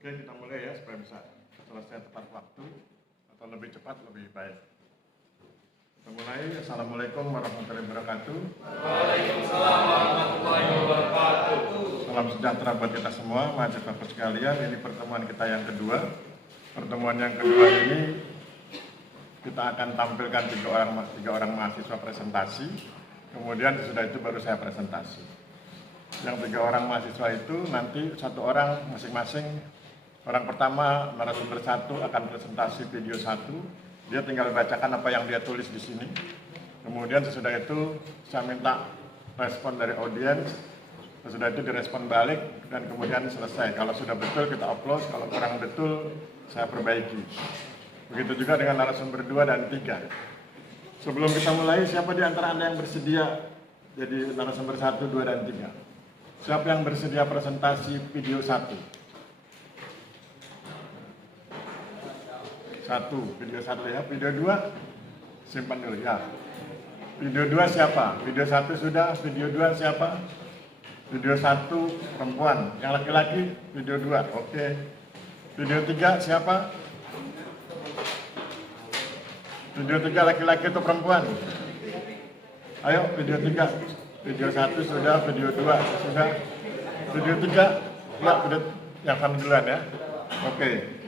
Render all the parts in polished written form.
Oke, kita mulai ya supaya bisa selesai tepat waktu atau lebih cepat lebih baik. Kita mulai. Assalamualaikum warahmatullahi wabarakatuh. Waalaikumsalam warahmatullahi wabarakatuh. Salam sejahtera buat kita semua, mahasiswa sekalian. Ini pertemuan kita yang kedua. Pertemuan yang kedua ini kita akan tampilkan tiga orang mahasiswa presentasi. Kemudian sesudah itu baru saya presentasi. Yang 3 orang mahasiswa itu nanti 1 orang masing-masing. Orang pertama narasumber 1 akan presentasi video 1. Dia tinggal bacakan apa yang dia tulis di sini. Kemudian sesudah itu saya minta respon dari audiens. Sesudah itu direspon balik dan kemudian selesai. Kalau sudah betul kita upload, kalau kurang betul saya perbaiki. Begitu juga dengan narasumber 2 dan 3. Sebelum kita mulai, siapa di antara Anda yang bersedia jadi narasumber 1, 2, dan 3? Siapa yang bersedia presentasi video 1? 1, video 1 ya. Video 2 simpan dulu ya. Video 2 siapa? Video 1 sudah, video 2 siapa? Video 1 perempuan, yang laki-laki video 2, oke. Video 3 siapa? Video 3 laki-laki atau perempuan? Ayo, video 3. Video 1 sudah, video 2 sudah. Video 3, enggak, video yang kami duluan ya. Oke.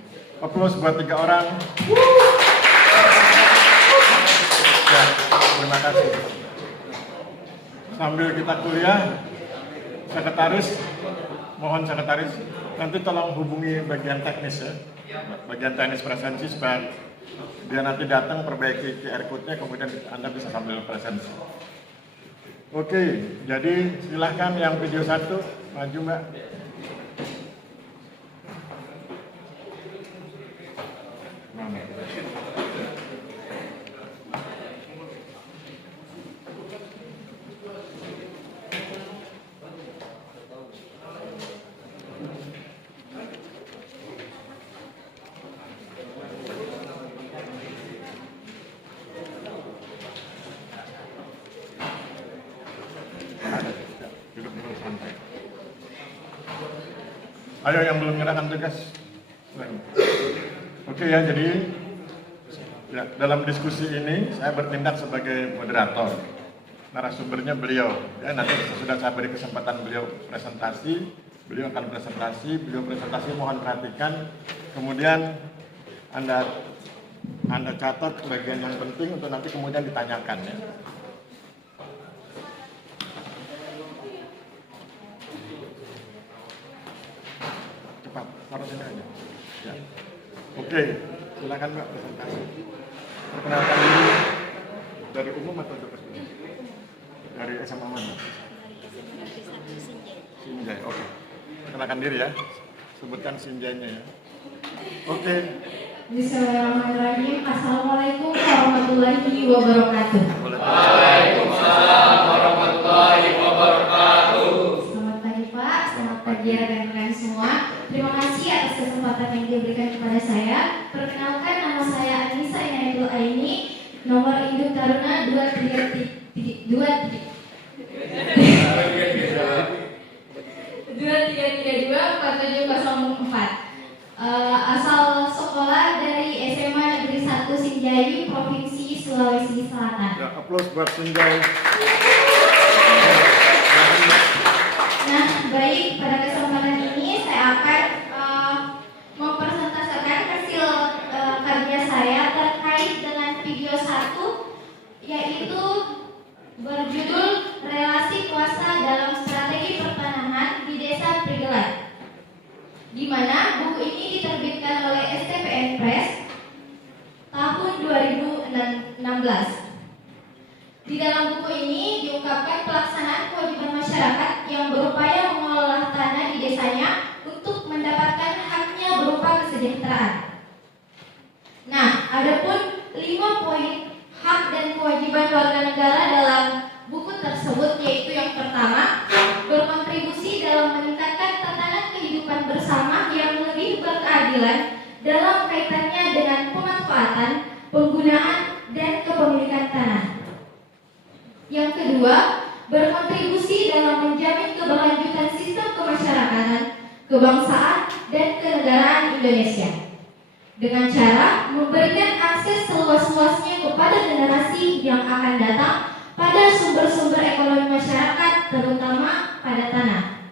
Aplaus buat 3 orang. Ya, terima kasih. Sambil kita kuliah, sekretaris, mohon sekretaris, nanti tolong hubungi bagian teknis ya. Bagian teknis presensi supaya dia nanti datang perbaiki QR code-nya, kemudian Anda bisa sambil presensi. Oke, jadi silahkan yang video 1, maju Mbak. Ayo yang belum menyerahkan tugas. Oke ya, jadi ya, dalam diskusi ini saya bertindak sebagai moderator. Narasumbernya beliau. Ya, nanti sesudah saya beri kesempatan beliau presentasi, beliau akan presentasi. Beliau presentasi mohon perhatikan. Kemudian Anda catat bagian yang penting untuk nanti kemudian ditanyakan ya. Taruh sini aja. Ya. Oke, silakan Mbak presentasi. Perkenalkan diri dari umum atau dari dari SMA mana? Sinjai. Oke. Perkenalkan diri ya. Sebutkan Sinjainya ya. Oke. Bismillahirrahmanirrahim. Assalamualaikum warahmatullahi wabarakatuh. Waalaikumsalam warahmatullahi wabarakatuh. Selamat pagi Pak, selamat pagi rekan-rekan semua. Terima kasih atas kesempatan yang diberikan kepada saya. Perkenalkan, nama saya Anissa Inayatul Aini, nomor induk Taruna 2332 4704. Asal sekolah dari SMA Negeri 1 Sinjai, Provinsi Sulawesi Selatan. Ya, aplaus buat Sinjai. Nah, baik, pada kesempatan ini saya akan mempresentasikan hasil kerja saya terkait dengan video 1, yaitu berjudul Relasi Kuasa dalam Strategi Pertanahan di Desa Prigelat, di mana buku ini diterbitkan oleh STPN Press tahun 2016. Di dalam buku ini diungkapkan pelaksanaan kewajiban masyarakat yang berupaya mengelola tanah di desanya untuk mendapatkan haknya berupa kesejahteraan. Nah, adapun 5 poin hak dan kewajiban warga negara dalam buku tersebut, yaitu yang pertama, berkontribusi dalam meningkatkan tatanan kehidupan bersama yang lebih berkeadilan dalam kaitannya dengan pemanfaatan, penggunaan, dan kepemilikan tanah. Yang kedua, berkontribusi dalam menjamin keberlanjutan sistem kemasyarakatan, kebangsaan, dan kenegaraan Indonesia. Dengan cara memberikan akses seluas-luasnya kepada generasi yang akan datang pada sumber-sumber ekonomi masyarakat, terutama pada tanah.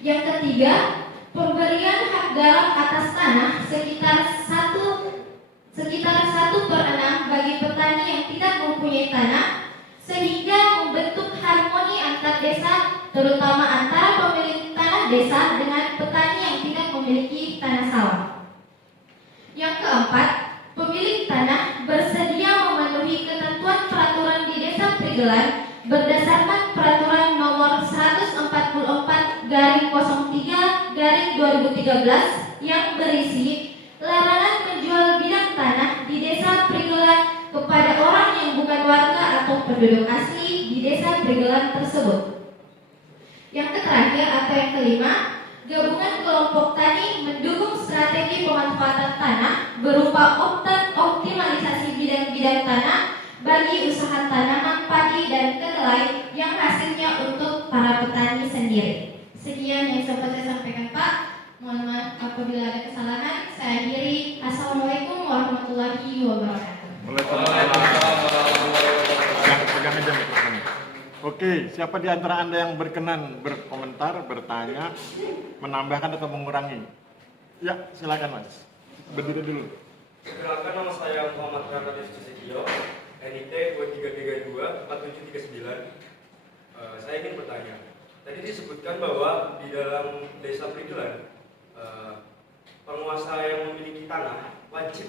Yang ketiga, pemberian hak garap atas tanah sekitar 1/6 bagi petani yang tidak mempunyai tanah, sehingga membentuk harmoni antar desa, terutama antara pemilik tanah desa dengan petani yang tidak memiliki tanah sawah. Yang keempat, pemilik tanah bersedia memenuhi ketentuan peraturan di Desa Prigelan berdasarkan Peraturan Nomor 140/03/2013 yang berisi larangan menjual bidang tanah di Desa Prigelan kepada orang yang bukan warga atau penduduk asli di Desa Prigelan tersebut. Yang terakhir atau yang kelima, gabungan kelompok tani mendukung strategi pemanfaatan tanah berupa optimalisasi bidang-bidang tanah bagi usaha tanaman padi dan kedelai yang hasilnya untuk para petani sendiri. Sekian yang dapat saya sampaikan, Pak. Mohon maaf apabila ada kesalahan. Saya akhiri. Assalamualaikum warahmatullahi wabarakatuh. Pegang aja mikrofonnya. Oke, siapa di antara Anda yang berkenan berkomentar, bertanya, menambahkan atau mengurangi? Ya, silakan Mas. Berdiri dulu. Perkenalkan, nama saya Muhammad Ranadis Susetio, NIT 23324739. Saya ingin bertanya. Tadi disebutkan bahwa di dalam Desa Prigelan, penguasa yang memiliki tanah wajib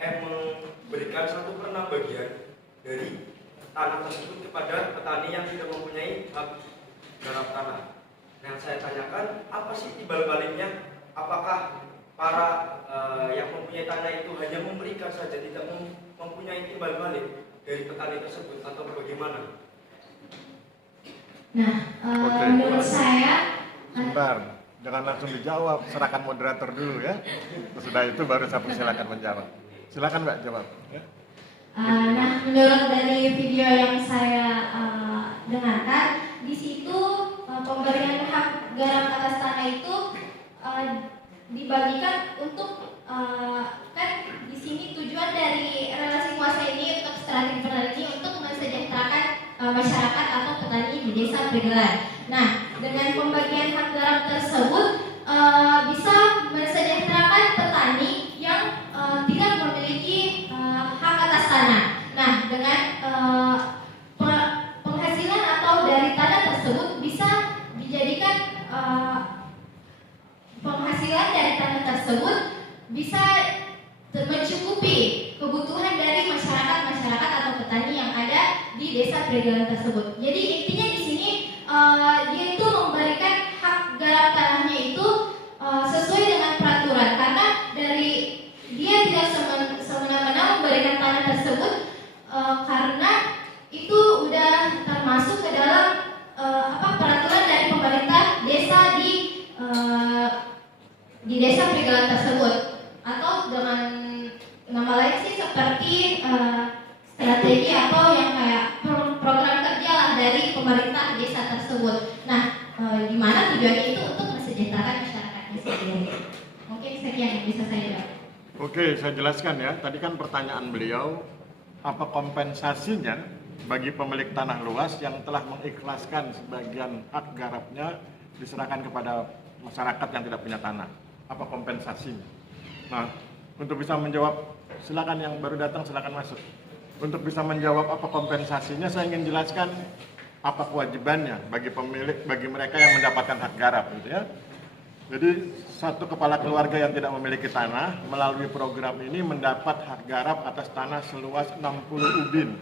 memberikan 1/6 bagian dari tanah tersebut kepada petani yang tidak mempunyai hak garap tanah. Yang saya tanyakan, apa sih timbal baliknya? Apakah para yang mempunyai tanah itu hanya memberikan saja, tidak mempunyai timbal balik dari petani tersebut, atau bagaimana? Nah, Oke. menurut saya Sebentar, jangan langsung dijawab, serahkan moderator dulu ya. Sesudah itu baru saya persilakan menjawab. Silakan Mbak jawab. Ya. nah, menurut dari video yang saya dengarkan, di situ pemberian hak garap atas tanah itu dibagikan untuk kan di sini tujuan dari relasi kuasa ini untuk strategi petani untuk mensejahterakan masyarakat atau petani di Desa Prigelan. Nah, dengan pembagian hak garap tersebut bisa mensejahterakan petani yang tidak memiliki hak atas tanah. Nah, dengan penghasilan atau dari tanah tersebut bisa dijadikan penghasilan dari tanah tersebut bisa mencukupi kebutuhan dari masyarakat atau petani yang ada di Desa Prigelan tersebut. Jadi intinya di sini dia itu memberikan hak garap tanahnya itu sesuai dengan peraturan, karena dari dia tidak semena-mena memberikan tanah tersebut karena itu udah termasuk ke dalam peraturan dari pemerintah desa di Desa Prigelan tersebut, atau dengan nama lain sih seperti strategi atau yang kayak program kerja lah dari pemerintah desa tersebut. Nah, di mana tujuannya itu untuk mensejahterakan masyarakatnya sendiri. Mungkin sekian yang bisa saya jawab. Oke, saya jelaskan ya. Tadi kan pertanyaan beliau, apa kompensasinya bagi pemilik tanah luas yang telah mengikhlaskan sebagian hak garapnya diserahkan kepada masyarakat yang tidak punya tanah? Apa kompensasinya? Nah, untuk bisa menjawab, silakan yang baru datang silakan masuk. Untuk bisa menjawab apa kompensasinya, saya ingin jelaskan apa kewajibannya bagi mereka yang mendapatkan hak garap, gitu ya. Jadi satu kepala keluarga yang tidak memiliki tanah melalui program ini mendapat hak garap atas tanah seluas 60 ubin.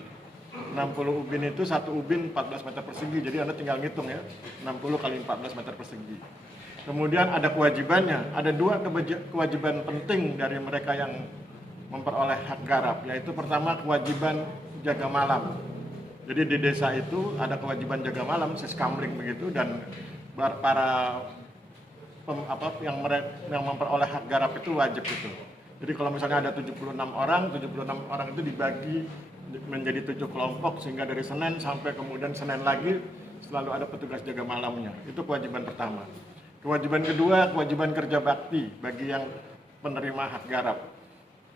60 ubin itu satu ubin 14 meter persegi, jadi Anda tinggal ngitung ya, 60 kali 14 meter persegi. Kemudian ada kewajibannya, ada dua kewajiban penting dari mereka yang memperoleh hak garap, yaitu pertama kewajiban jaga malam. Jadi di desa itu ada kewajiban jaga malam, siskamling begitu, dan para yang memperoleh hak garap itu wajib itu. Jadi kalau misalnya ada 76 orang itu dibagi menjadi 7 kelompok, sehingga dari Senin sampai kemudian Senin lagi selalu ada petugas jaga malamnya. Itu kewajiban pertama. Kewajiban kedua, kewajiban kerja bakti bagi yang penerima hak garap.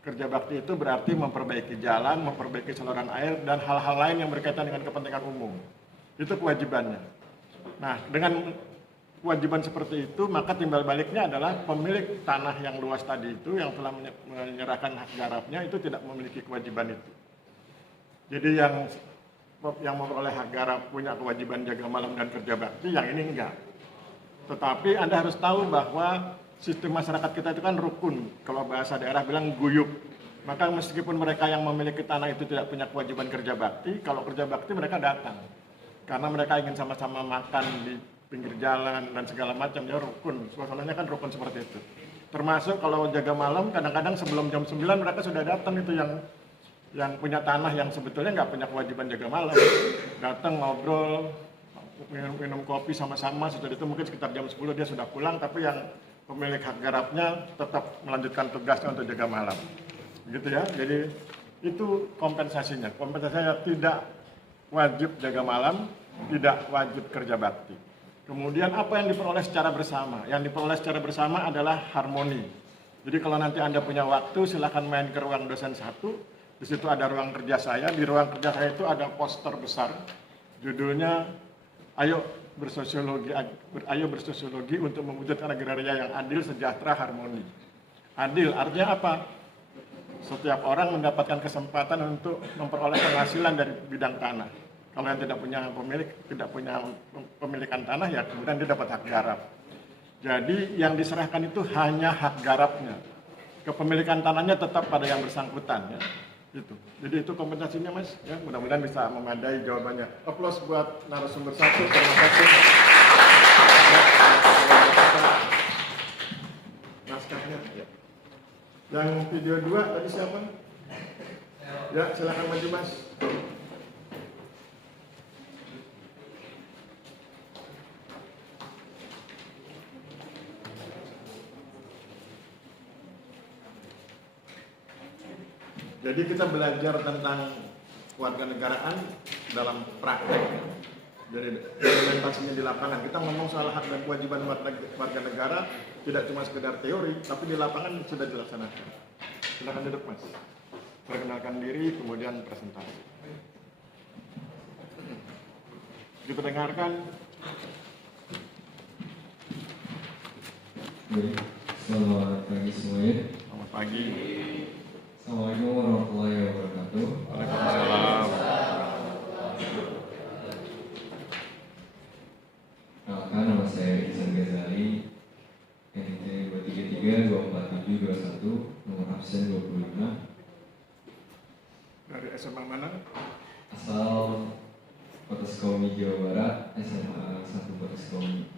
Kerja bakti itu berarti memperbaiki jalan, memperbaiki saluran air, dan hal-hal lain yang berkaitan dengan kepentingan umum. Itu kewajibannya. Nah, dengan kewajiban seperti itu, maka timbal baliknya adalah pemilik tanah yang luas tadi itu, yang telah menyerahkan hak garapnya, itu tidak memiliki kewajiban itu. Jadi yang memperoleh hak garap punya kewajiban jaga malam dan kerja bakti, yang ini enggak. Tetapi Anda harus tahu bahwa sistem masyarakat kita itu kan rukun, kalau bahasa daerah bilang guyup. Maka meskipun mereka yang memiliki tanah itu tidak punya kewajiban kerja bakti, kalau kerja bakti mereka datang. Karena mereka ingin sama-sama makan di pinggir jalan dan segala macam, ya rukun. Suasananya kan rukun seperti itu. Termasuk kalau jaga malam, kadang-kadang sebelum jam 9 mereka sudah datang itu yang punya tanah yang sebetulnya nggak punya kewajiban jaga malam. Datang ngobrol, minum kopi sama-sama, setelah itu mungkin sekitar jam 10 dia sudah pulang, tapi yang pemilik hak garapnya tetap melanjutkan tugasnya untuk jaga malam. Gitu ya. Jadi itu kompensasinya. Kompensasinya tidak wajib jaga malam, tidak wajib kerja bakti. Kemudian apa yang diperoleh secara bersama? Yang diperoleh secara bersama adalah harmoni. Jadi kalau nanti Anda punya waktu, silakan main ke ruang dosen 1. Di situ ada ruang kerja saya. Di ruang kerja saya itu ada poster besar. Judulnya Ayo bersosiologi untuk mewujudkan agraria yang adil, sejahtera, harmoni. Adil artinya apa? Setiap orang mendapatkan kesempatan untuk memperoleh penghasilan dari bidang tanah. Kalau yang tidak punya pemilikan tanah, ya kemudian dia dapat hak garap. Jadi yang diserahkan itu hanya hak garapnya. Kepemilikan tanahnya tetap pada yang bersangkutan. Ya. Itu. Jadi itu kompensasinya, Mas. Ya, mudah-mudahan bisa memadai jawabannya. Aplaus buat narasumber 1. Terima kasih. Naskahnya. Ya. Yang video 2 tadi siapa? Ya, silakan maju, Mas. Jadi kita belajar tentang kewarganegaraan dalam praktek. Jadi implementasinya di lapangan. Kita ngomong soal hak dan kewajiban warga negara tidak cuma sekedar teori, tapi di lapangan sudah dilaksanakan. Silakan duduk, Mas. Perkenalkan diri, kemudian presentasi. Diperdengarkan. Selamat pagi semuanya. Selamat pagi. Assalamualaikum warahmatullahi wabarakatuh. Waalaikumsalam. Perkenalkan, nama saya Ihsan Ghazali, NIT 233-247-21, nomor absen 25. Dari SMA mana? Asal Kota Sukabumi, Jawa Barat, SMA 1 Kota Sukabumi.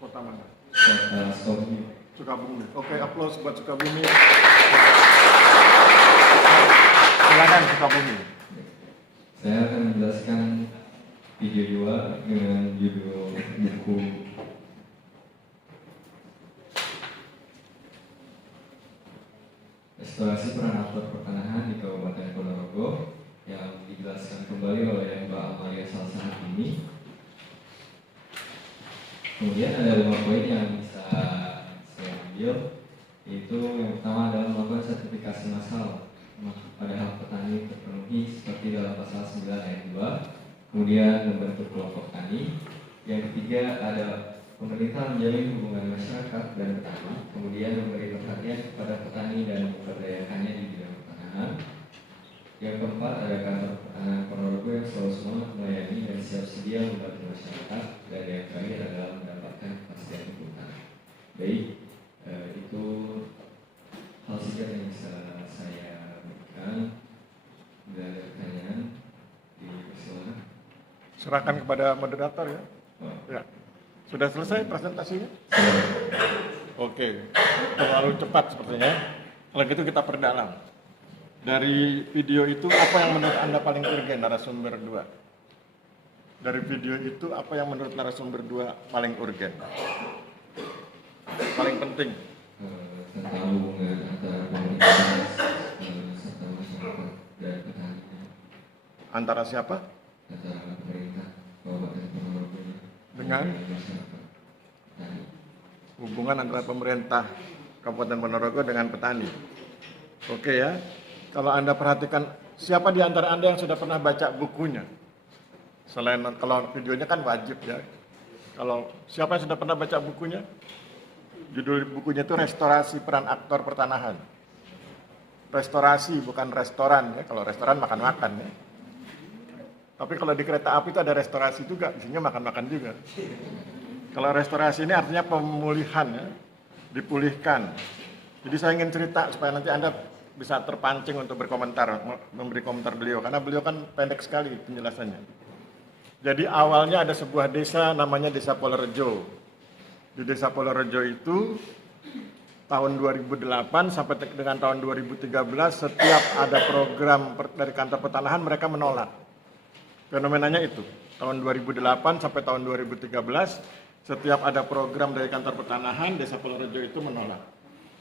Kota mana? Kota Sukabumi. Sukabumi. Oke, aplaus buat Sukabumi. Silakan Sukabumi. Saya akan menjelaskan video 2 dengan judul buku Eksplorasi Peran Aktor Pertanahan di Kabupaten Ponorogo yang dijelaskan kembali oleh Mbak Amalia Salsahat ini. Kemudian ada 5 poin yang bisa saya ambil, yaitu yang pertama adalah melakukan sertifikasi massal pada hak petani terpenuhi seperti dalam pasal 9 ayat 2, kemudian membentuk kelompok tani. Yang ketiga ada pemerintah menjalin hubungan masyarakat dan petani, kemudian memberi perhatian kepada petani dan memberdayakannya di bidang pertanahan. Yang keempat ada kantor pertanahan Ponorogo yang selalu semangat melayani dan siap sedia membantu masyarakat. Dan yang terakhir adalah mendapatkan kepastian hukum. Baik, itu hal singkat yang bisa saya berikan. Bila ada pertanyaan, dipersilakan. Serahkan kepada moderator ya. Oh. Ya. Sudah selesai presentasinya? Oke. Terlalu cepat sepertinya. Kalau gitu kita perdalam. Dari video itu apa yang menurut Anda paling urgen, narasumber 2? Dari video itu apa yang menurut narasumber 2 paling urgen? Paling penting? Tentang hubungan antara komunitas serta masyarakat dan petani. Antara siapa? Antara pemerintah Kabupaten Ponorogo Dengan? masyarakat petani. hubungan antara pemerintah Kabupaten Ponorogo dengan petani. Oke ya, kalau Anda perhatikan, siapa di antara Anda yang sudah pernah baca bukunya? Selain kalau videonya kan wajib ya. Kalau siapa yang sudah pernah baca bukunya? Judul bukunya itu Restorasi Peran Aktor Pertanahan. Restorasi bukan restoran ya. Kalau restoran makan-makan ya. Tapi kalau di kereta api itu ada restorasi juga, isinya makan-makan juga. Kalau restorasi ini artinya pemulihan ya, dipulihkan. Jadi saya ingin cerita supaya nanti Anda bisa terpancing untuk berkomentar, memberi komentar beliau, karena beliau kan pendek sekali penjelasannya. Jadi awalnya ada sebuah desa namanya Desa Polorejo. Di Desa Polorejo itu tahun 2008 sampai dengan tahun 2013 setiap ada program dari kantor pertanahan mereka menolak. Fenomenanya itu, tahun 2008 sampai tahun 2013 setiap ada program dari kantor pertanahan Desa Polorejo itu menolak.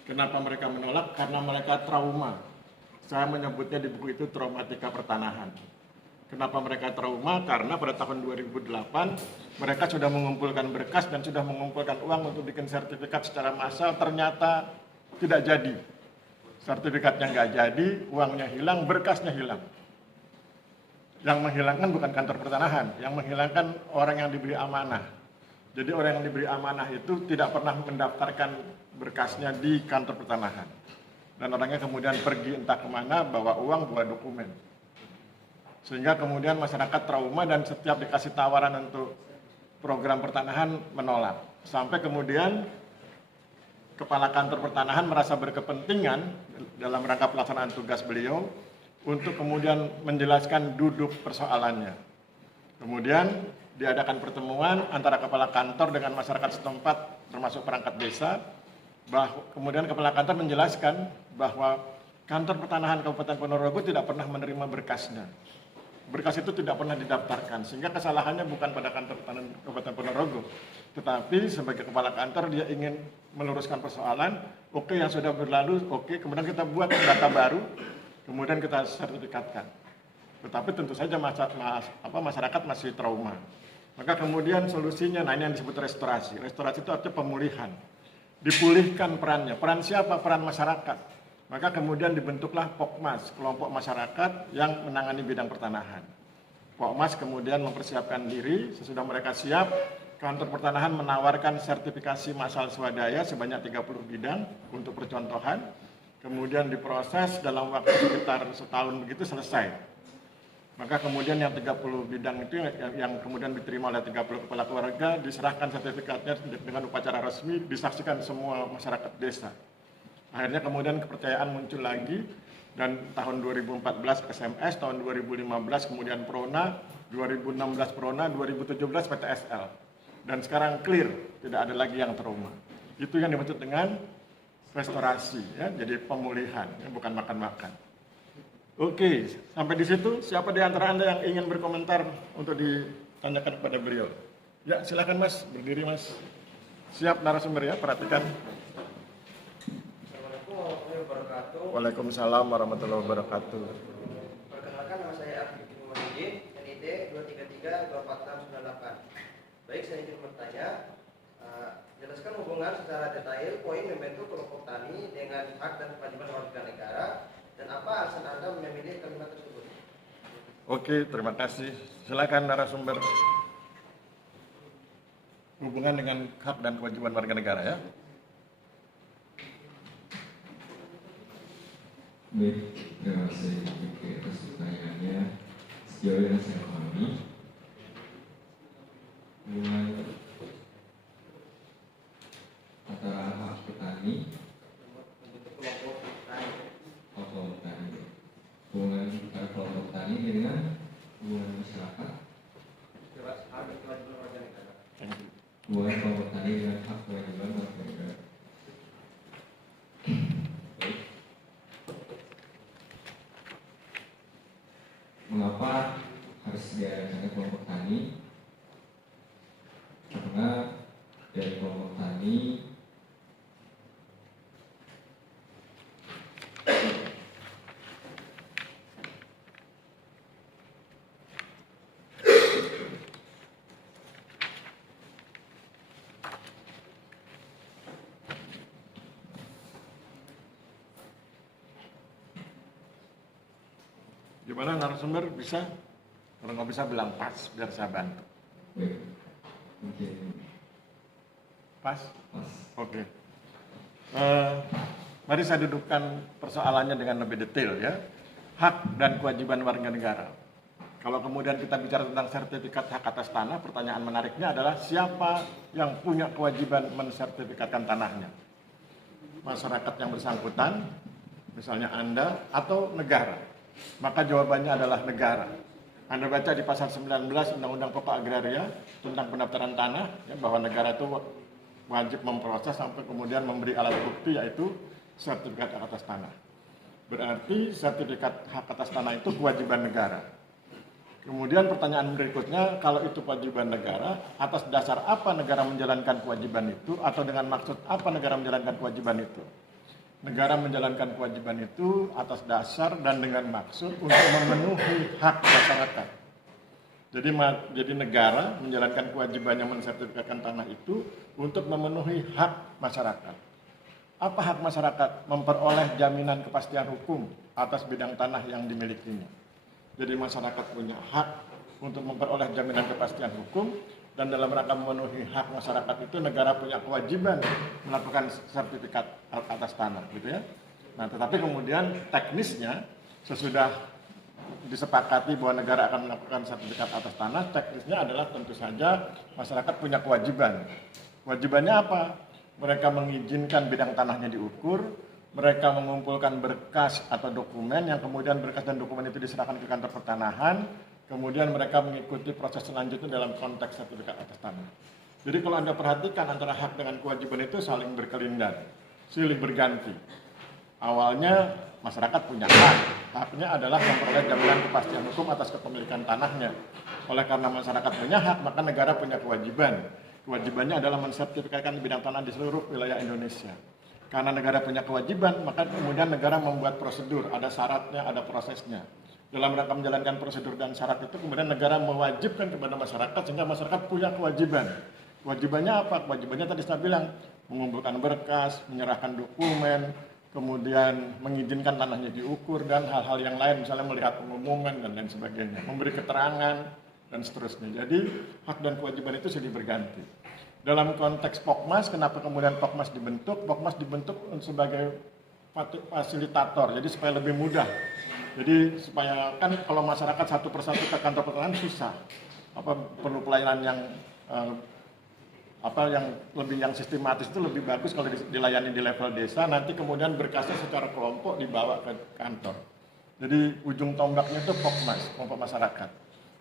Kenapa mereka menolak? Karena mereka trauma. Saya menyebutnya di buku itu traumatika pertanahan. Kenapa mereka trauma? Karena pada tahun 2008 mereka sudah mengumpulkan berkas dan sudah mengumpulkan uang untuk bikin sertifikat secara massal, ternyata tidak jadi. Sertifikatnya nggak jadi, uangnya hilang, berkasnya hilang. Yang menghilangkan bukan kantor pertanahan, yang menghilangkan orang yang diberi amanah. Jadi orang yang diberi amanah itu tidak pernah mendaftarkan berkasnya di kantor pertanahan. Dan orangnya kemudian pergi entah kemana, bawa uang, bawa dokumen. Sehingga kemudian masyarakat trauma dan setiap dikasih tawaran untuk program pertanahan menolak. Sampai kemudian kepala kantor pertanahan merasa berkepentingan dalam rangka pelaksanaan tugas beliau untuk kemudian menjelaskan duduk persoalannya. Kemudian diadakan pertemuan antara kepala kantor dengan masyarakat setempat termasuk perangkat desa. Kemudian kepala kantor menjelaskan bahwa kantor pertanahan Kabupaten Ponorogo tidak pernah menerima berkasnya. Berkas itu tidak pernah didaftarkan, sehingga kesalahannya bukan pada kantor pertanahan Kabupaten Ponorogo, tetapi sebagai kepala kantor dia ingin meluruskan persoalan. Oke, yang sudah berlalu, oke, kemudian kita buat data baru, kemudian kita sertifikatkan. Tetapi tentu saja masyarakat masih trauma. Maka kemudian solusinya, nah ini yang disebut restorasi. Restorasi itu artinya pemulihan. Dipulihkan perannya. Peran siapa? Peran masyarakat. Maka kemudian dibentuklah Pokmas, kelompok masyarakat yang menangani bidang pertanahan. Pokmas kemudian mempersiapkan diri, sesudah mereka siap, kantor pertanahan menawarkan sertifikasi massal swadaya sebanyak 30 bidang untuk percontohan. Kemudian diproses dalam waktu sekitar setahun begitu selesai. Maka kemudian yang 30 bidang itu yang kemudian diterima oleh 30 kepala keluarga, diserahkan sertifikatnya dengan upacara resmi, disaksikan semua masyarakat desa. Akhirnya kemudian kepercayaan muncul lagi, dan tahun 2014 SMS, tahun 2015 kemudian Prona, 2016 Prona, 2017 PTSL. Dan sekarang clear, tidak ada lagi yang trauma. Itu yang dimaksud dengan restorasi, ya, jadi pemulihan, ya, bukan makan-makan. Oke, sampai di situ siapa di antara Anda yang ingin berkomentar untuk ditanyakan kepada beliau? Ya, silakan Mas, berdiri Mas. Siap narasumber ya, perhatikan. Waalaikumsalam warahmatullahi wabarakatuh. Perkenalkan, nama saya Abdi Muhammad, NID 233-24698. Baik, saya ingin bertanya, jelaskan hubungan secara detail poin membentuk kelompok tani dengan hak dan kewajiban warga negara, dan apa alasan Anda memilih kalimat tersebut? Oke, terima kasih. Silakan narasumber. Hubungan dengan hak dan kewajiban warga negara ya. Baik, terima kasih atas pertanyaannya. Sejauh yang saya pahami, hubungan antara hak petani, kelompok petani, hubungan antara kelompok petani dengan hubungan masyarakat, hubungan kelompok petani dengan hak kewajiban warga negara. Mengapa harus diadakan kelompok tani? Karena dari kelompok tani Gimana narasumber bisa? Kalau nggak bisa bilang pas, biar saya bantu. Oke. Pas? Pas. Oke. Mari saya dudukkan persoalannya dengan lebih detail ya. Hak dan kewajiban warga negara. Kalau kemudian kita bicara tentang sertifikat hak atas tanah, pertanyaan menariknya adalah siapa yang punya kewajiban mensertifikatkan tanahnya? Masyarakat yang bersangkutan, misalnya Anda, atau negara? Maka jawabannya adalah negara. Anda baca di pasal 19 Undang-Undang Pokok Agraria tentang pendaftaran tanah, ya, bahwa negara itu wajib memproses sampai kemudian memberi alat bukti, yaitu sertifikat hak atas tanah. Berarti sertifikat hak atas tanah itu kewajiban negara. Kemudian pertanyaan berikutnya, kalau itu kewajiban negara, atas dasar apa negara menjalankan kewajiban itu, atau dengan maksud apa negara menjalankan kewajiban itu? Negara menjalankan kewajiban itu atas dasar dan dengan maksud untuk memenuhi hak masyarakat. Jadi negara menjalankan kewajibannya mensertifikatkan tanah itu untuk memenuhi hak masyarakat. Apa hak masyarakat? Memperoleh jaminan kepastian hukum atas bidang tanah yang dimilikinya. Jadi masyarakat punya hak untuk memperoleh jaminan kepastian hukum, dan dalam rangka memenuhi hak masyarakat itu negara punya kewajiban melakukan sertifikat atas tanah, gitu ya. Nah, tetapi kemudian teknisnya sesudah disepakati bahwa negara akan melakukan sertifikat atas tanah, teknisnya adalah tentu saja masyarakat punya kewajiban. Kewajibannya apa? Mereka mengizinkan bidang tanahnya diukur, mereka mengumpulkan berkas atau dokumen yang kemudian berkas dan dokumen itu diserahkan ke kantor pertanahan, kemudian mereka mengikuti proses selanjutnya dalam konteks sertifikat atas tanah. Jadi kalau Anda perhatikan antara hak dengan kewajiban itu saling berkelindan, silih berganti. Awalnya masyarakat punya hak, haknya adalah memperoleh jaminan kepastian hukum atas kepemilikan tanahnya. Oleh karena masyarakat punya hak, maka negara punya kewajiban. Kewajibannya adalah mensertifikatkan bidang tanah di seluruh wilayah Indonesia. Karena negara punya kewajiban, maka kemudian negara membuat prosedur, ada syaratnya, ada prosesnya. Dalam rangka menjalankan prosedur dan syarat itu, kemudian negara mewajibkan kepada masyarakat sehingga masyarakat punya kewajiban. Kewajibannya apa? Kewajibannya tadi saya bilang, mengumpulkan berkas, menyerahkan dokumen, kemudian mengizinkan tanahnya diukur, dan hal-hal yang lain, misalnya melihat pengumuman dan lain sebagainya, memberi keterangan, dan seterusnya. Jadi hak dan kewajiban itu silih berganti. Dalam konteks Pokmas, kenapa kemudian Pokmas dibentuk? Pokmas dibentuk sebagai fasilitator, jadi supaya lebih mudah. Jadi supaya kan kalau masyarakat satu persatu ke kantor pertanahan susah, perlu pelayanan yang yang sistematis itu lebih bagus kalau dilayani di level desa. Nanti kemudian berkasnya secara kelompok dibawa ke kantor. Jadi ujung tombaknya itu Pokmas, kelompok masyarakat,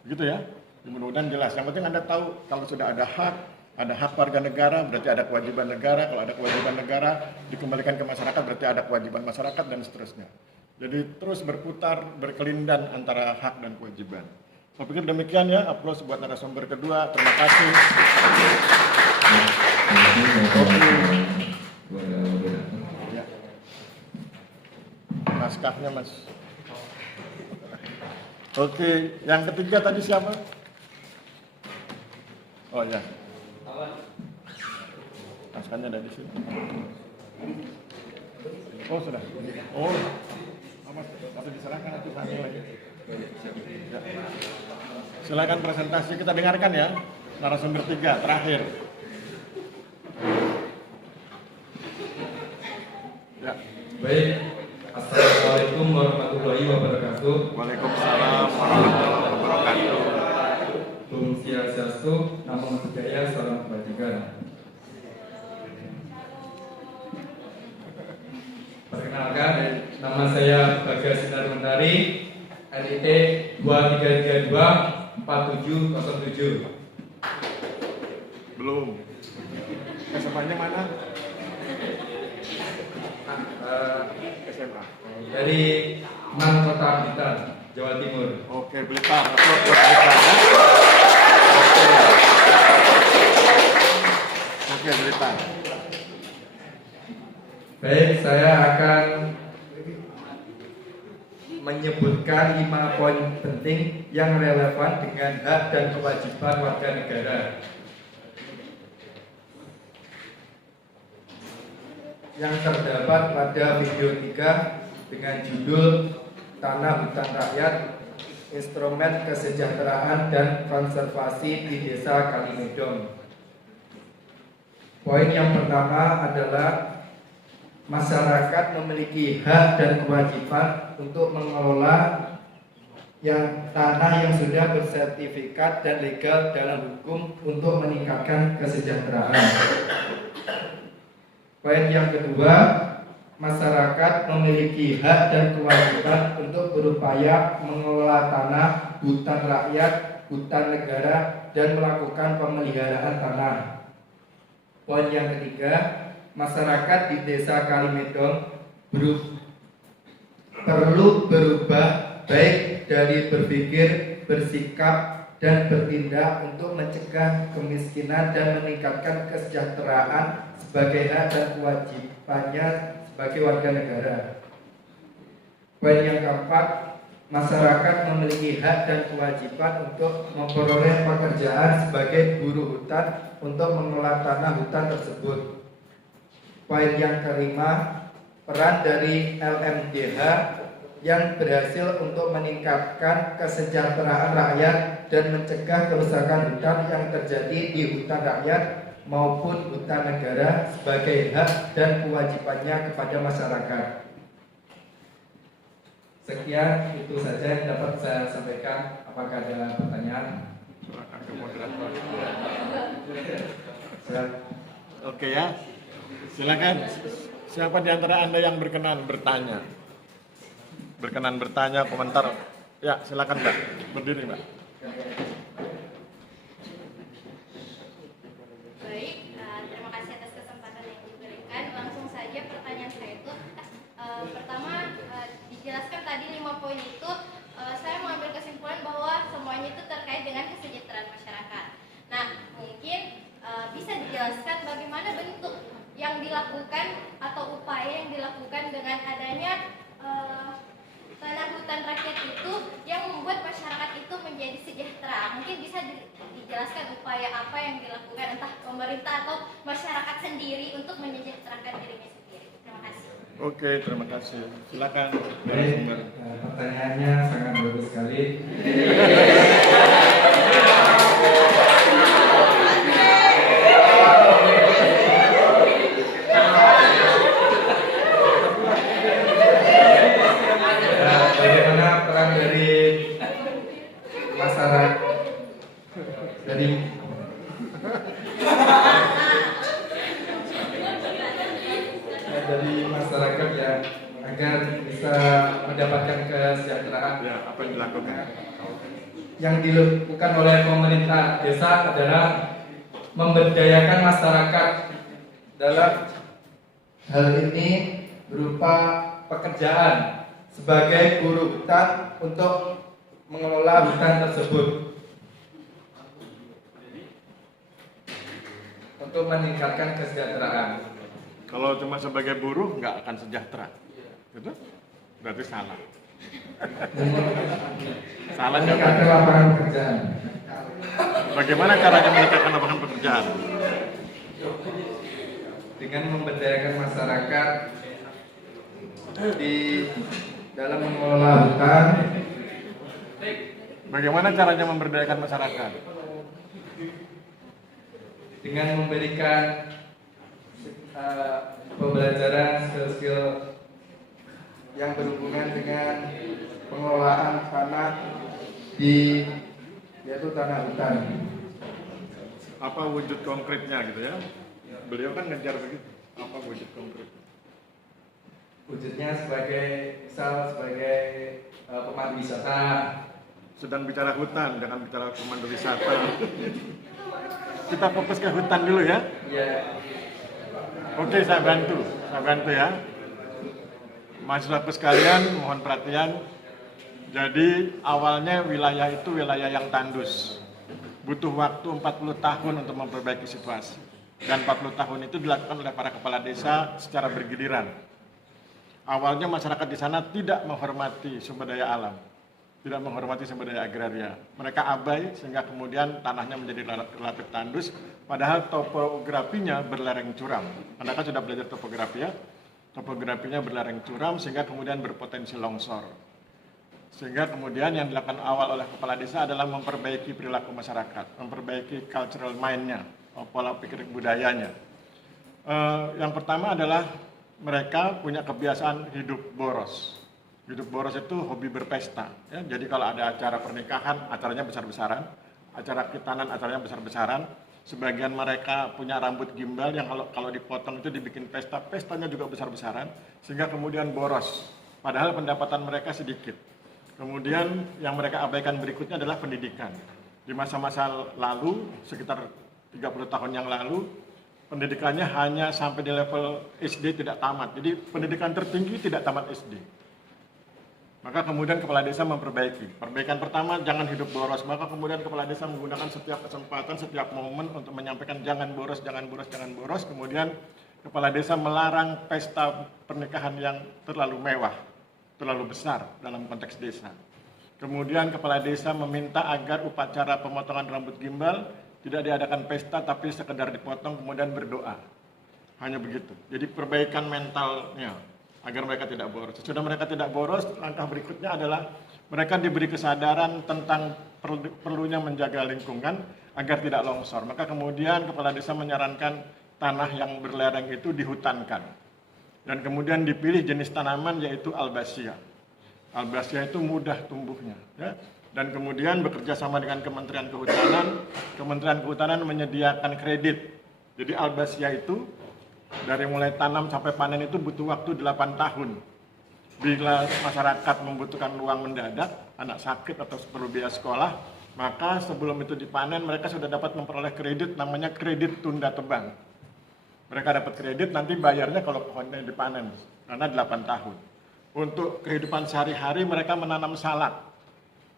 begitu ya. Mudah-mudahan jelas. Yang penting Anda tahu kalau sudah ada hak warga negara, berarti ada kewajiban negara. Kalau ada kewajiban negara, dikembalikan ke masyarakat, berarti ada kewajiban masyarakat, dan seterusnya. Jadi terus berputar, berkelindan antara hak dan kewajiban. Saya pikir demikian ya, aplaus buat narasumber kedua. Terima kasih. Ya. Naskahnya Mas. Oke, yang ketiga tadi siapa? Oh ya. Naskahnya ada di sini. Oh sudah. Oh, masih diserahkan nanti sambil lagi. Ya. Silakan presentasi kita dengarkan ya. Narasumber 3 terakhir. Ya. Baik. Assalamualaikum warahmatullahi wabarakatuh. Waalaikumsalam warahmatullahi wabarakatuh. Om Swastiastu, Namo Buddhaya, Salam Kebajikan. Perkenalkan, nama saya Bagas Sinar Mentari, NIT 23324707. Belum. SMA-nya mana? SMA. Dari Kota Blitar, Jawa Timur. Oke, Blitar. Aplaus buat Blitar ya. Oke, Blitar. Baik, saya akan menyebutkan 5 poin penting yang relevan dengan hak dan kewajiban warga negara. Yang terdapat pada video 3 dengan judul Tanah Hutan Rakyat instrumen kesejahteraan dan konservasi di Desa Kalimedong. Poin yang pertama adalah masyarakat memiliki hak dan kewajiban untuk mengelola tanah yang sudah bersertifikat dan legal dalam hukum untuk meningkatkan kesejahteraan. Poin yang kedua, masyarakat memiliki hak dan kewajiban untuk berupaya mengelola tanah, hutan rakyat, hutan negara, dan melakukan pemeliharaan tanah. Poin yang ketiga, masyarakat di Desa Kalimedong perlu berubah baik dari berpikir, bersikap, dan bertindak untuk mencegah kemiskinan dan meningkatkan kesejahteraan sebagai hak dan kewajibannya sebagai warga negara. Poin yang keempat, masyarakat memiliki hak dan kewajiban untuk memperoleh pekerjaan sebagai buruh hutan untuk mengelola tanah hutan tersebut. Poin yang kelima, peran dari LMDH yang berhasil untuk meningkatkan kesejahteraan rakyat dan mencegah kerusakan hutan yang terjadi di hutan rakyat maupun hutan negara sebagai hak dan kewajibannya kepada masyarakat. Sekian itu saja yang dapat saya sampaikan. Apakah ada pertanyaan? Silakan ke moderator. Oke ya, silakan. Siapa di antara Anda yang berkenan bertanya? Berkenan bertanya, komentar. Ya, silakan Mbak. Berdiri Mbak. Baik, terima kasih atas kesempatan yang diberikan. Langsung saja pertanyaan saya itu, pertama dijelaskan tadi 5 poin itu, saya mengambil kesimpulan bahwa semuanya itu terkait dengan kesejahteraan masyarakat. Nah, mungkin bisa dijelaskan bagaimana bentuk yang dilakukan atau upaya yang dilakukan dengan adanya tanah hutan rakyat itu yang membuat masyarakat itu menjadi sejahtera. Mungkin bisa dijelaskan upaya apa yang dilakukan entah pemerintah atau masyarakat sendiri untuk menyejahterakan dirinya sendiri. Terima kasih. Oke, terima kasih. Silakan. Baik, pertanyaannya sangat bagus sekali. Bagaimana peran dari masyarakat dari masyarakat ya agar bisa mendapatkan kesejahteraan? Ya, apa yang dilakukan? Yang dilakukan oleh pemerintah desa adalah memberdayakan masyarakat dalam hal ini berupa pekerjaan sebagai buruh hutan untuk mengelola hutan tersebut untuk meningkatkan kesejahteraan. Kalau cuma sebagai buruh nggak akan sejahtera, gitu? Berarti salah. Salahnya Meningkatkan lapangan pekerjaan. bagaimana caranya meningkatkan lapangan pekerjaan? Dengan memberdayakan masyarakat di dalam mengelola hutan. Bagaimana caranya memberdayakan masyarakat? Dengan memberikan pembelajaran skill-skill yang berhubungan dengan pengelolaan tanah yaitu tanah hutan. Apa wujud konkretnya gitu ya? Beliau kan ngejar begitu. Apa wujud konkret? Wujudnya sebagai pemandu wisata. Sedang bicara hutan, jangan bicara pemandu wisata. Kita fokus ke hutan dulu ya. Ya, Oke, saya bantu ya. Mahasiswa sekalian, mohon perhatian. Jadi awalnya wilayah itu wilayah yang tandus. Butuh waktu 40 tahun untuk memperbaiki situasi. Dan 40 tahun itu dilakukan oleh para kepala desa secara bergiliran. Awalnya masyarakat di sana tidak menghormati sumber daya alam, tidak menghormati sumber daya agraria. Mereka abai sehingga kemudian tanahnya menjadi relatif tandus, padahal topografinya berlereng curam. Anda kan sudah belajar topografi ya? Topografinya berlereng curam sehingga kemudian berpotensi longsor. Sehingga kemudian yang dilakukan awal oleh kepala desa adalah memperbaiki perilaku masyarakat, memperbaiki cultural mind-nya, pola pikir budayanya. Yang pertama adalah mereka punya kebiasaan hidup boros. Hidup boros itu hobi berpesta. Ya. Jadi kalau ada acara pernikahan, acaranya besar-besaran. Acara khitanan, acaranya besar-besaran. Sebagian mereka punya rambut gimbal yang kalau dipotong itu dibikin pesta, pestanya juga besar-besaran. Sehingga kemudian boros. Padahal pendapatan mereka sedikit. Kemudian yang mereka abaikan berikutnya adalah pendidikan. Di masa-masa lalu, sekitar 30 tahun yang lalu, pendidikannya hanya sampai di level SD tidak tamat. Jadi pendidikan tertinggi tidak tamat SD. Maka kemudian kepala desa memperbaiki. Perbaikan pertama, jangan hidup boros. Maka kemudian kepala desa menggunakan setiap kesempatan, setiap momen untuk menyampaikan jangan boros, jangan boros, jangan boros. Kemudian kepala desa melarang pesta pernikahan yang terlalu mewah, terlalu besar dalam konteks desa. Kemudian kepala desa meminta agar upacara pemotongan rambut gimbal tidak diadakan pesta tapi sekedar dipotong kemudian berdoa. Hanya begitu. Jadi perbaikan mentalnya agar mereka tidak boros. Sesudah mereka tidak boros, langkah berikutnya adalah mereka diberi kesadaran tentang perlunya menjaga lingkungan agar tidak longsor. Maka kemudian kepala desa menyarankan tanah yang berlereng itu dihutankan. Dan kemudian dipilih jenis tanaman yaitu albasia. Albasia itu mudah tumbuhnya. Ya. Dan kemudian bekerja sama dengan Kementerian Kehutanan menyediakan kredit. Jadi albasia itu dari mulai tanam sampai panen itu butuh waktu 8 tahun. Bila masyarakat membutuhkan uang mendadak, anak sakit atau perlu biaya sekolah, maka sebelum itu dipanen mereka sudah dapat memperoleh kredit namanya kredit tunda tebang. Mereka dapat kredit, nanti bayarnya kalau pohonnya dipanen, karena 8 tahun. Untuk kehidupan sehari-hari mereka menanam salak.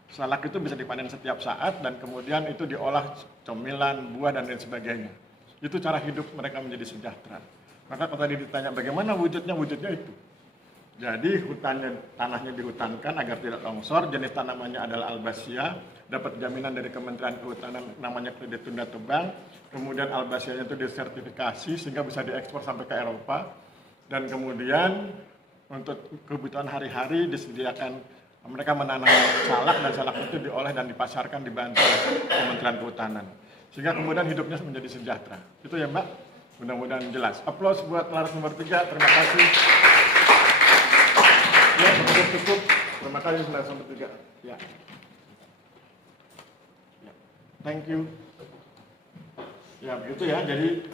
Salak itu bisa dipanen setiap saat dan kemudian itu diolah cemilan, buah, dan lain sebagainya. Itu cara hidup mereka menjadi sejahtera. Maka kalau tadi ditanya bagaimana wujudnya itu. Jadi tanahnya dihutankan agar tidak longsor, jenis tanamannya adalah albasia, dapat jaminan dari Kementerian Kehutanan namanya kredit tunda tebang, kemudian albasianya itu disertifikasi sehingga bisa diekspor sampai ke Eropa, dan kemudian untuk kebutuhan hari-hari disediakan, mereka menanam salak dan salak itu diolah dan dipasarkan dibantu oleh Kementerian Kehutanan. Sehingga kemudian hidupnya menjadi sejahtera. Itu ya Mbak, mudah-mudahan jelas. Aplaus buat narasumber 3, terima kasih. Ya, cukup. Terima kasih narasumber 3. Ya. Thank you. Ya begitu ya, jadi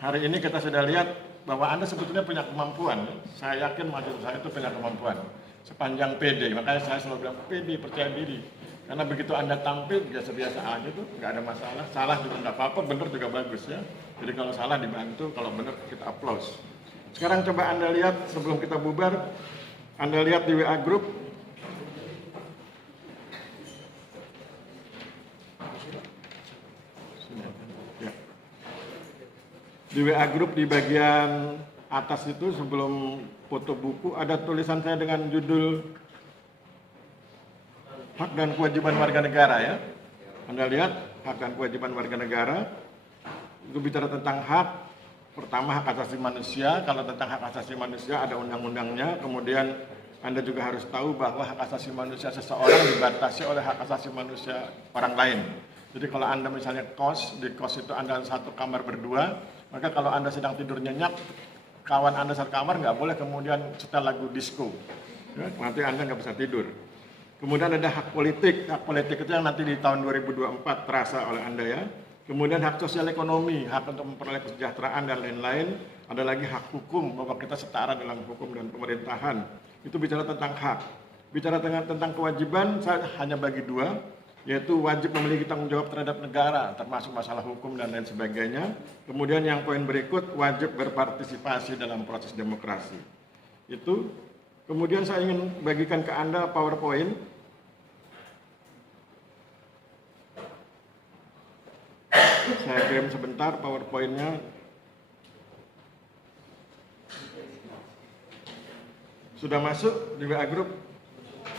hari ini kita sudah lihat bahwa Anda sebetulnya punya kemampuan. Saya yakin mahasiswa saya itu punya kemampuan. Sepanjang PD, makanya saya selalu bilang PD, percaya diri. Karena begitu Anda tampil, biasa-biasa aja tuh, nggak ada masalah. Salah juga nggak apa-apa, benar juga bagus ya. Jadi kalau salah dibantu, kalau benar kita aplaus. Sekarang coba Anda lihat sebelum kita bubar, Anda lihat di WA Group. Di WA Group di bagian atas itu sebelum foto buku ada tulisan saya dengan judul hak dan kewajiban warga negara ya. Anda lihat hak dan kewajiban warga negara itu bicara tentang hak. Pertama hak asasi manusia. Kalau tentang hak asasi manusia ada undang-undangnya. Kemudian Anda juga harus tahu bahwa hak asasi manusia seseorang dibatasi oleh hak asasi manusia orang lain. Jadi kalau Anda misalnya di kos itu Anda satu kamar berdua, maka kalau Anda sedang tidur nyenyak, kawan Anda satu kamar nggak boleh kemudian setel lagu disco. Ya, nanti Anda nggak bisa tidur. Kemudian ada hak politik. Hak politik itu yang nanti di tahun 2024 terasa oleh Anda ya. Kemudian hak sosial ekonomi, hak untuk memperoleh kesejahteraan dan lain-lain. Ada lagi hak hukum, bahwa kita setara dalam hukum dan pemerintahan. Itu bicara tentang hak. Bicara tentang kewajiban, saya hanya bagi 2. Yaitu wajib memiliki tanggung jawab terhadap negara, termasuk masalah hukum dan lain sebagainya. Kemudian yang poin berikut, wajib berpartisipasi dalam proses demokrasi. Itu. Kemudian saya ingin bagikan ke Anda PowerPoint. Saya kirim sebentar PowerPoint-nya. Sudah masuk di WA Group?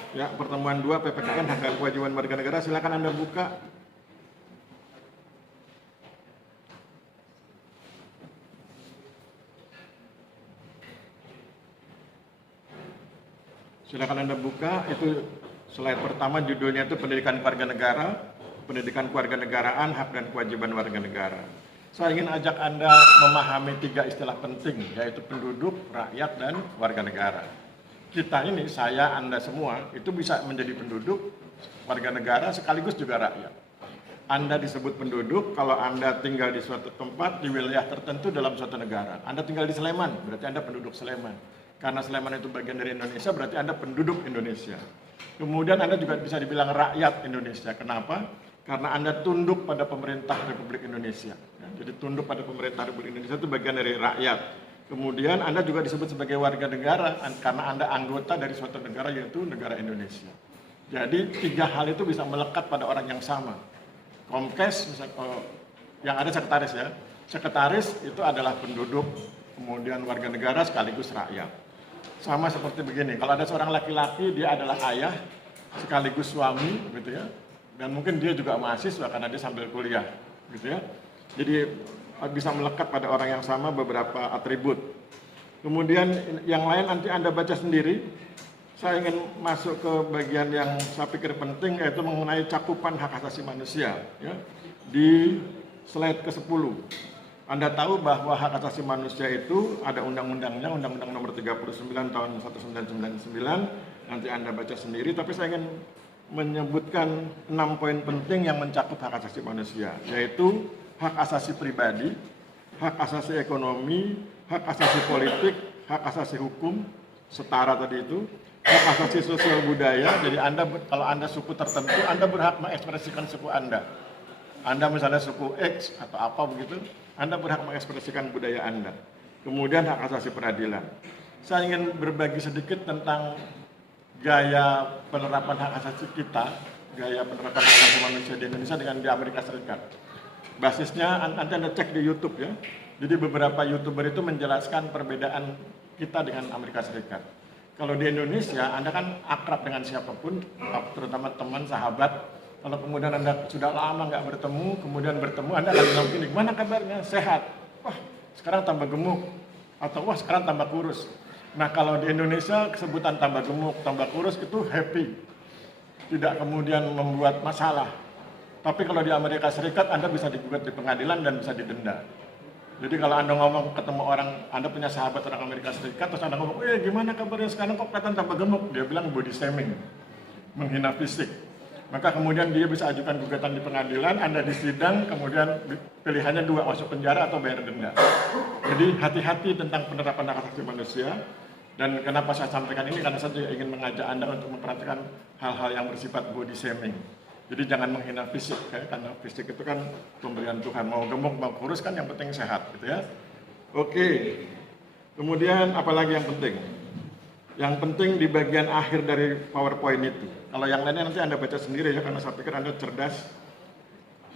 Ya, pertemuan 2 PPKN hak dan kewajiban warga negara, silakan Anda buka. Silakan Anda buka, itu slide pertama judulnya itu pendidikan kewarganegaraan, hak dan kewajiban warga negara. Saya ingin ajak Anda memahami 3 istilah penting, yaitu penduduk, rakyat, dan warga negara. Kita ini, saya, Anda semua, itu bisa menjadi penduduk, warga negara, sekaligus juga rakyat. Anda disebut penduduk kalau Anda tinggal di suatu tempat, di wilayah tertentu dalam suatu negara. Anda tinggal di Sleman, berarti Anda penduduk Sleman. Karena Sleman itu bagian dari Indonesia, berarti Anda penduduk Indonesia. Kemudian Anda juga bisa dibilang rakyat Indonesia. Kenapa? Karena Anda tunduk pada pemerintah Republik Indonesia. Ya, jadi tunduk pada pemerintah Republik Indonesia itu bagian dari rakyat. Kemudian Anda juga disebut sebagai warga negara karena Anda anggota dari suatu negara, yaitu negara Indonesia. Jadi 3 hal itu bisa melekat pada orang yang sama. Komkes, yang ada sekretaris ya. Sekretaris itu adalah penduduk, kemudian warga negara sekaligus rakyat. Sama seperti begini, kalau ada seorang laki-laki, dia adalah ayah sekaligus suami, gitu ya. Dan mungkin dia juga mahasiswa karena dia sambil kuliah, gitu ya. Jadi bisa melekat pada orang yang sama beberapa atribut. Kemudian yang lain nanti Anda baca sendiri. Saya ingin masuk ke bagian yang saya pikir penting, yaitu mengenai cakupan hak asasi manusia. Ya. Di slide ke-10. Anda tahu bahwa hak asasi manusia itu ada undang-undangnya, Undang-Undang Nomor 39 Tahun 1999. Nanti Anda baca sendiri, tapi saya ingin menyebutkan 6 poin penting yang mencakup hak asasi manusia, yaitu hak asasi pribadi, hak asasi ekonomi, hak asasi politik, hak asasi hukum, setara tadi itu, hak asasi sosial budaya. Jadi kalau Anda suku tertentu, Anda berhak mengekspresikan suku Anda. Anda misalnya suku X atau apa begitu, Anda berhak mengekspresikan budaya Anda. Kemudian hak asasi peradilan. Saya ingin berbagi sedikit tentang gaya penerapan hak asasi kita, gaya penerapan hak asasi manusia di Indonesia dengan di Amerika Serikat. Basisnya nanti Anda cek di YouTube ya. Jadi beberapa YouTuber itu menjelaskan perbedaan kita dengan Amerika Serikat. Kalau di Indonesia, Anda kan akrab dengan siapapun, terutama teman, sahabat. Kalau kemudian Anda sudah lama nggak bertemu, kemudian bertemu, Anda akan bilang gini, gimana kabarnya? Sehat? Wah, sekarang tambah gemuk. Atau wah, sekarang tambah kurus. Nah, kalau di Indonesia, kesebutan tambah gemuk, tambah kurus itu happy. Tidak kemudian membuat masalah. Tapi kalau di Amerika Serikat, Anda bisa digugat di pengadilan dan bisa didenda. Jadi kalau Anda ngomong ketemu orang, Anda punya sahabat orang Amerika Serikat, terus Anda ngomong, gimana kabarnya sekarang kok kelihatan tambah gemuk? Dia bilang body shaming, menghina fisik. Maka kemudian dia bisa ajukan gugatan di pengadilan, Anda disidang, kemudian pilihannya 2, masuk penjara atau bayar denda. Jadi hati-hati tentang penerapan hak asasi manusia. Dan kenapa saya sampaikan ini, karena saya juga ingin mengajak Anda untuk memperhatikan hal-hal yang bersifat body shaming. Jadi jangan menghina fisik, ya, karena fisik itu kan pemberian Tuhan. Mau gemuk, mau kurus kan yang penting sehat, gitu ya. Oke, kemudian apalagi yang penting? Yang penting di bagian akhir dari PowerPoint itu. Kalau yang lainnya nanti Anda baca sendiri ya, karena saya pikir Anda cerdas.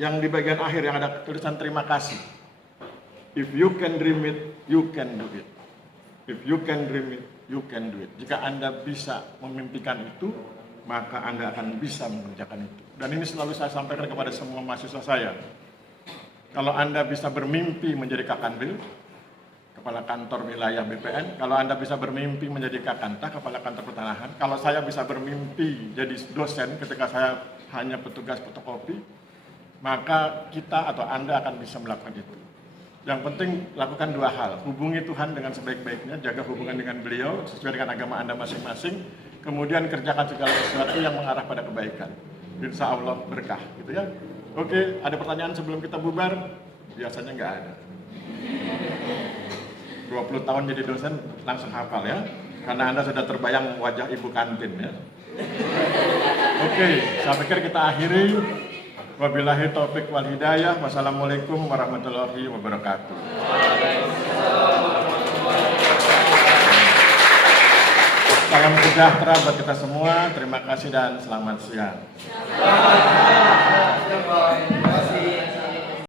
Yang di bagian akhir yang ada tulisan terima kasih. If you can dream it, you can do it. If you can dream it, you can do it. Jika Anda bisa memimpikan itu, maka Anda akan bisa mengerjakan itu. Dan ini selalu saya sampaikan kepada semua mahasiswa saya. Kalau Anda bisa bermimpi menjadi Kakanwil, Kepala Kantor Wilayah BPN, kalau Anda bisa bermimpi menjadi Kakanta, Kepala Kantor Pertanahan, kalau saya bisa bermimpi jadi dosen ketika saya hanya petugas fotokopi, maka kita atau Anda akan bisa melakukan itu. Yang penting lakukan 2 hal, hubungi Tuhan dengan sebaik-baiknya, jaga hubungan dengan beliau sesuai dengan agama Anda masing-masing, kemudian kerjakan segala sesuatu yang mengarah pada kebaikan. Insya Allah berkah, gitu ya. Oke, ada pertanyaan sebelum kita bubar? Biasanya nggak ada. 20 tahun jadi dosen langsung hafal ya, karena Anda sudah terbayang wajah ibu kantin ya. Oke, saya pikir kita akhiri. Wabillahi taufik wal hidayah. Wassalamualaikum warahmatullahi wabarakatuh. Salam sejahtera buat kita semua. Terima kasih dan selamat siang.